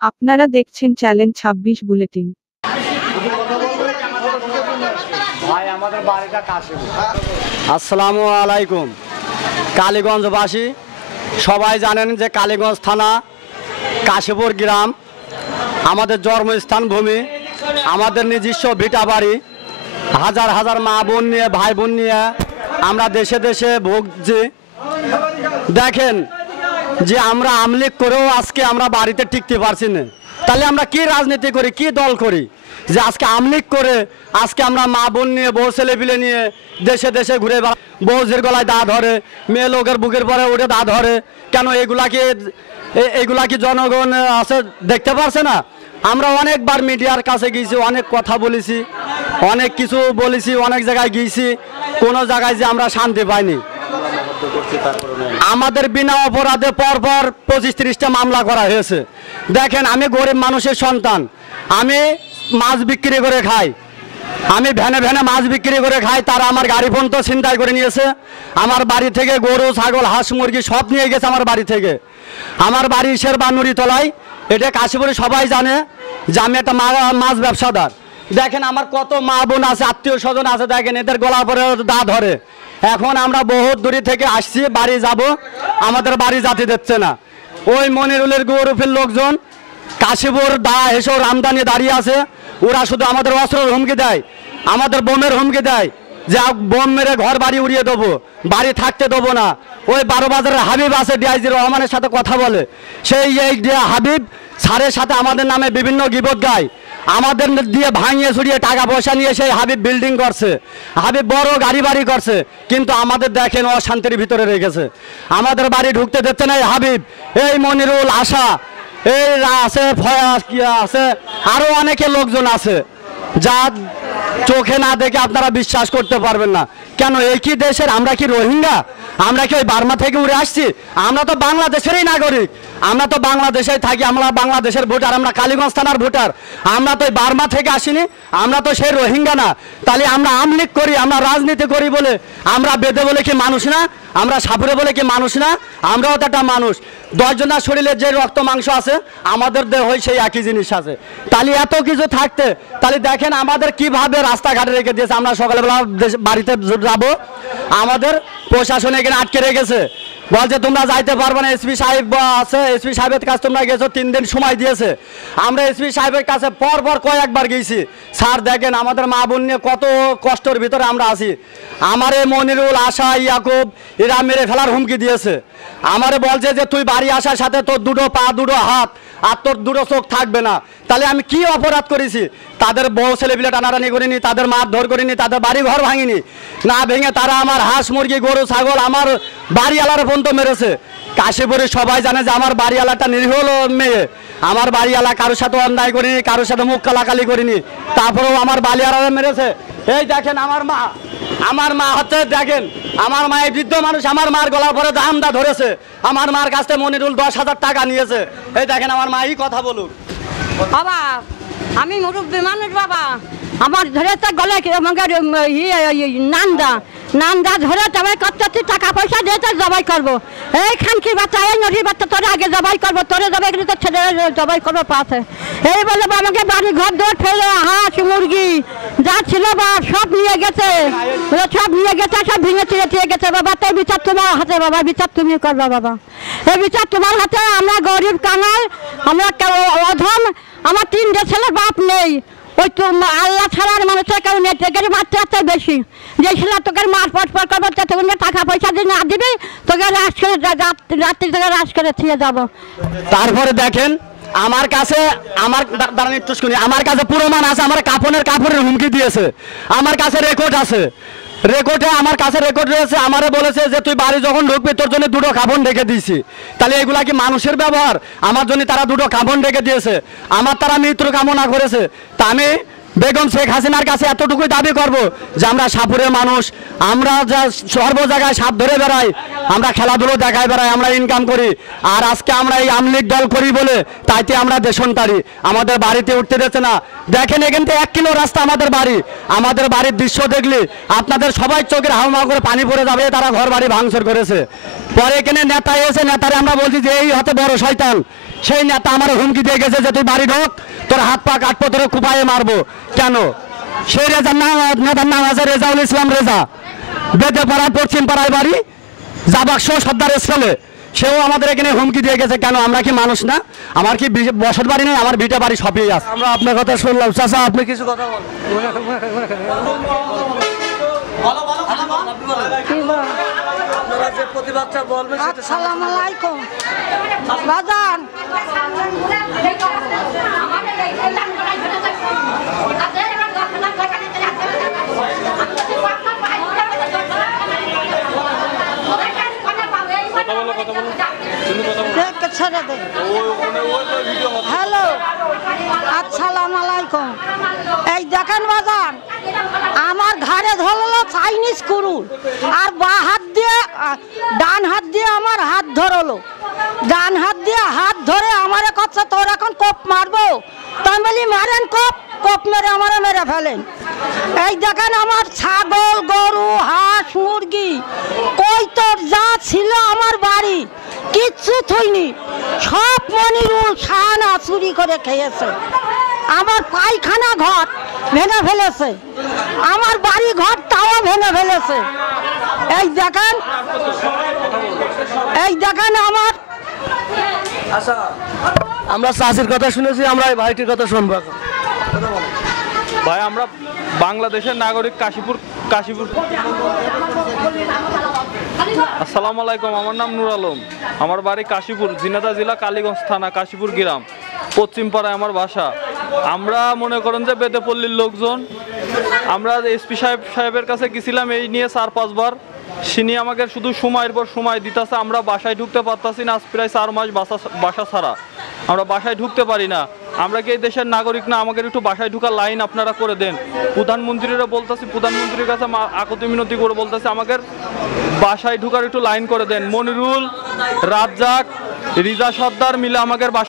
আপনারা দেখছেন challenge ২৬ bulletin. আসসালামু আলাইকুম। কালীগঞ্জবাসী সবাই জানেন যে কালীগঞ্জ থানা কাশীপুর গ্রাম আমাদের জন্মস্থান ভূমি, আমাদের নিজস্ব ভিটা বাড়ি। হাজার হাজার মা বোন নিয়ে, ভাই বোন নিয়ে আমরা দেশে দেশে ভুগছি। দেখেন যে আমরা আমলিগ করেও আজকে আমরা বাড়িতে টিকতে পারছি না। তাহলে আমরা কি রাজনীতি করি, কি দল করি যে আজকে আমলিগ করে আজকে আমরা মা বোন নিয়ে, বউ ছেলেপিলে নিয়ে দেশে দেশে ঘুরে বেড়া, বউজের গলায় দা ধরে, মেয়ে লোকের বুকের পরে উঠে দা ধরে। কেন এগুলা কি জনগণ আছে দেখতে পারছে না? আমরা অনেকবার মিডিয়ার কাছে গিয়েছি, অনেক কথা বলেছি, অনেক কিছু বলেছি, অনেক জায়গায় গিয়েছি, কোনো জায়গায় যে আমরা শান্তি পাইনি। আমাদের বিনা অপরাধে পরপর 25-30টা মামলা করা হয়েছে। দেখেন আমি গরিব মানুষের সন্তান, আমি মাছ বিক্রি করে খাই, আমি ভ্যানে ভ্যানে মাছ বিক্রি করে খাই। তারা আমার গাড়ি পর্যন্ত ছিনতাই করে নিয়েছে। আমার বাড়ি থেকে গরু, ছাগল, হাঁস, মুরগি সব নিয়ে গেছে আমার বাড়ি থেকে। আমার বাড়ি শেরবানুরি তলায়, এটা কাশীপুরে সবাই জানে যে আমি একটা মাছ ব্যবসাদার। দেখেন আমার কত মা বোন আছে, আত্মীয় স্বজন আছে, দেখেন এদের গলা পরে দা ধরে। এখন আমরা বহুত দূরে থেকে আসছি, বাড়ি যাব, আমাদের বাড়ি জাতি দিচ্ছে না। ওই মনিরুলের গ্রুপের লোকজন কাশীপুর দা এসব রামদানি দাঁড়িয়ে আছে, ওরা শুধু আমাদের অস্ত্রের হুমকি দেয়, আমাদের বোমের হুমকি দেয় যে বোম মেরে ঘর বাড়ি উড়িয়ে দেবো, বাড়ি থাকতে দেবো না। ওই 12 বাজারের হাবিব আছে, ডিআইজি রহমানের সাথে কথা বলে, সেই এই হাবিব স্যারের সাথে আমাদের নামে বিভিন্ন গিবত গায়, আমাদের দিয়ে ভাঙিয়ে ছুড়িয়ে টাকা পয়সা নিয়ে সেই হাবিব বিল্ডিং করছে, হাবিব বড় গাড়ি বাড়ি করছে, কিন্তু আমাদের দেখেন অশান্তির ভিতরে রেখেছে, আমাদের বাড়ি ঢুকতে দিচ্ছে না এই হাবিব। এই মনিরুল, আশা, এই আছে ফয়াজ, কি আছে, আরো অনেকে লোকজন আছে যা চোখে না দেখে আপনারা বিশ্বাস করতে পারবেন না। কেন এই কি দেশের? আমরা কি রোহিঙ্গা? আমরা কি ওই বার্মা থেকে উড়ে আসছি? আমরা তো বাংলাদেশেরই নাগরিক, আমরা তো বাংলাদেশেই থাকি, আমরা বাংলাদেশের ভোটার, আমরা কালীগঞ্জ থানার ভোটার, আমরা তো বার্মা থেকে আসিনি, আমরা তো সেই রোহিঙ্গা না। তাহলে আমরা আমলিগ করি, আমরা রাজনীতি করি বলে আমরা বেদে বলে কি মানুষ না? আমরা সাপুরে বলে কি মানুষ না? আমরাও তো একটা মানুষ। 10 জনের শরীরে যে রক্ত মাংস আছে আমাদের দেহ সেই একই জিনিস আছে। তাহলে এত কিছু থাকতে তাহলে দেখেন আমাদের কিভাবে রাস্তাঘাটে রেখে দিয়েছে। আমরা সকালবেলা বাড়িতে যাব, আমাদের প্রশাসন এখানে আটকে রেখেছে, বলছে তোমরা যাইতে পারবে না। এসপি সাহেব আছে, এসপি সাহেবের কাছে তোমরা গেছো, 3 দিন সময় দিয়েছে। আমরা এসপি সাহেবের কাছে পরপর কয়েকবার গেছি, স্যার দেখেন আমাদের মা বোন নিয়ে কত কষ্টের ভিতরে আমরা আছি। আমারে মনিরুল, আশা, ইয়াকুব এরা মেরে ফেলার হুমকি দিয়েছে। আমারে বলছে যে তুই বাড়ি আসার সাথে তোর 2 পা 2 হাত আর তোর 2 চোখ থাকবে না। তাহলে আমি কি অপরাধ করেছি? তাদের বউ ছেলেপিলে টানাটানি করিনি, তাদের মারধর করিনি, তাদের বাড়ি ঘর ভাঙিনি, না ভেঙে তারা আমার হাঁস, মুরগি, গরু, ছাগল আমার বাড়িওয়ালার পর্যন্ত মেরেছে। কাশীপুরে সবাই জানে যে আমার বাড়িওয়ালাটা নিরীহ মেয়ে, আমার বাড়িওয়ালা কারোর সাথে অন্যায় করিনি, কারোর সাথে মুখ কালাকালি করিনি, তারপরেও আমার বাড়িওয়ালা মেরেছে। এই দেখেন আমার মা হচ্ছে, দেখেন আমার মা এই বৃদ্ধ মানুষ, আমার মার গলার পরে দামদা ধরেছে, আমার মার কাছ থেকে মনিরুল 10,000 টাকা নিয়েছে। এই দেখেন আমার মা এই কথা বলুক। বাবা আমি মুরব্বী মানুষ বাবা, আমার ধরেছে গলে নান্দা ধরে জবাই করতে, টাকা পয়সা দিয়েছে জবাই করবো। এই খানকি বাচ্চা, এই নদীর বাচ্চা তোরে আগে জবাই করবো, তোরে জবাই করে তোর ছেলে জবাই করবো পাশে। এই বলে আমাকে বাড়ি ঘর দৌড় ফেলে হাঁস মুরগি যা ছিল বা সব নিয়ে গেছে, সব নিয়ে গেছে, সব ভেঙে চিড়ে গেছে। বাবা তোর বিচার তোমার হাতে, বাবা বিচার তুমি করবা বাবা, এই বিচার তোমার হাতে। আমরা গরিব কাঙাল, আমরা অধম, আমার 3টে ছেলের বাপ নেই, ওই তো আল্লাহ ছাড়ার মানুষের কেউ নেই, তোকে মাত্রা বেশি যে ছেলে তোকে মার পট করবো, তোকে টাকা পয়সা দিয়ে না দিবি, তোকে রাস করে রাত্রি তোকে রাস করে থিয়ে যাবো। তারপরে দেখেন আমার কাছে, আমার দাঁড়ান একটু শুনি, আমার কাছে প্রমাণ আছে, আমার কাপড়ের হুমকি দিয়েছে, আমার কাছে রেকর্ড আছে, আমার কাছে রেকর্ড রয়েছে। আমারে বলেছে যে তুই বাড়ি যখন ঢুকবি তোর জন্য 2 কাপড় রেখে দিয়েছি। তাহলে এগুলা কি মানুষের ব্যবহার? আমার জন্য তারা 2 কাপড় রেখে দিয়েছে, আমার তারা মৃত্যু কামনা করেছে। তা আমি বেগম শেখ হাসিনার কাছে এতটুকুই দাবি করব যে আমরা সাপুরের মানুষ, আমরা যা সর্ব জায়গায় সাপ ধরে বেড়াই, আমরা খেলাধুলো দেখায় বেড়াই, আমরা ইনকাম করি, আর আজকে আমরা এই আমলিগ দল করি বলে তাইতে আমরা দেশনতারি, আমাদের বাড়িতে উঠতে দিচ্ছে না। দেখেন এখান থেকে 1 কিলো রাস্তা আমাদের বাড়ি, আমাদের বাড়ির দৃশ্য দেখলে আপনাদের সবাই চোখের হাওমা করে পানি পড়ে যাবে, তারা ঘর বাড়ি ভাঙচুর করেছে। পরে এখানে নেতা এসে নেতারে আমরা বলছি যে এই হতে বড় শয়তান, সেই নেতা আমার হুমকি দিয়ে গেছে যে তুই বাড়ি ঢোক, তোর হাত পা কাটবো, তোর কুপায়ে মারবো। কেন? সেই নেতার নাম আছে রেজাউল ইসলাম রেজা, বেদে পাড়ায় পশ্চিম পাড়ায় বাড়ি, জাবাকশো সর্দারের ছেলে, সেও আমাদের এখানে হুমকি দিয়ে গেছে। কেন? আমরা কি মানুষ না? আমার কি বসত বাড়ি নেই? আমার ভিটা বাড়ি সবই আছে। আমরা আপনার কথা শুনলাম, চাচা আপনি কিছু কথা বলেন। আপনারা যে প্রতিবাদটা বলবেন সেটা। আসসালামু আলাইকুম বাজান। ছেড়ে দে। হ্যালো, আসসালামু আলাইকুম। এই দেখেন বাজান, আমার ঘাড়ে ধরলো চাইনিজ কুরুল, আর ডান হাত দিয়ে আমার হাত ধরলো, ডান হাত দিয়ে হাত ধরে আমারে কথা তোর এখন কোপ মারবো। তাই বলি মারেন কোপ, কোপ মেরে আমারে মেরে ফেলেন। এই দেখেন আমার ছাগল, গরু, হাঁস, মুরগি, কই তোর যা ছিল আমার বাড়ি কিচ্ছু থইনি, সব মনিরুল সানা চুরি করে খেয়েছে। আমার পায়খানা ঘর ভেঙে ফেলেছে, আমার বাড়ি ঘর তাও ভেঙে ফেলেছে। এই দেখেন, এই দেখেন আমার। আচ্ছা, আমরা চাষির কথা শুনেছি, আমরা এই ভাইটির কথা শুনবো এখন। ভাই আমরা বাংলাদেশের নাগরিক, কাশীপুর। আসসালামু আলাইকুম, আমার নাম নুর আলম, আমার বাড়ি কাশীপুর, ঝিনাইদহ জেলা কালীগঞ্জ থানা, কাশীপুর গ্রাম, পশ্চিম পাড়ায় আমার বাসা। আমরা মনে করেন যে বেদেপল্লীর লোকজন, আমরা এসপি সাহেবের কাছে গেছিলাম এই নিয়ে 4-5 বার। তিনি আমাকে শুধু সময়ের পর সময় দিতেছে, আমরা বাসায় ঢুকতে পারতাছি না। আজ প্রায় 4 মাস বাসা ছাড়া, আমরা বাসায় ঢুকতে পারি না। আমরা কি এই দেশের নাগরিক না? আমাকে একটু বাসায় ঢুকার লাইন আপনারা করে দেন। প্রধানমন্ত্রীরা বলতেছি, প্রধানমন্ত্রীর কাছে আকুতি মিনতি করে বলতেছে আমাকে বাসায় ঢুকার একটু লাইন করে দেন। মনিরুল, রাজ্জাক, রিজা সর্দার মিলে আমাকে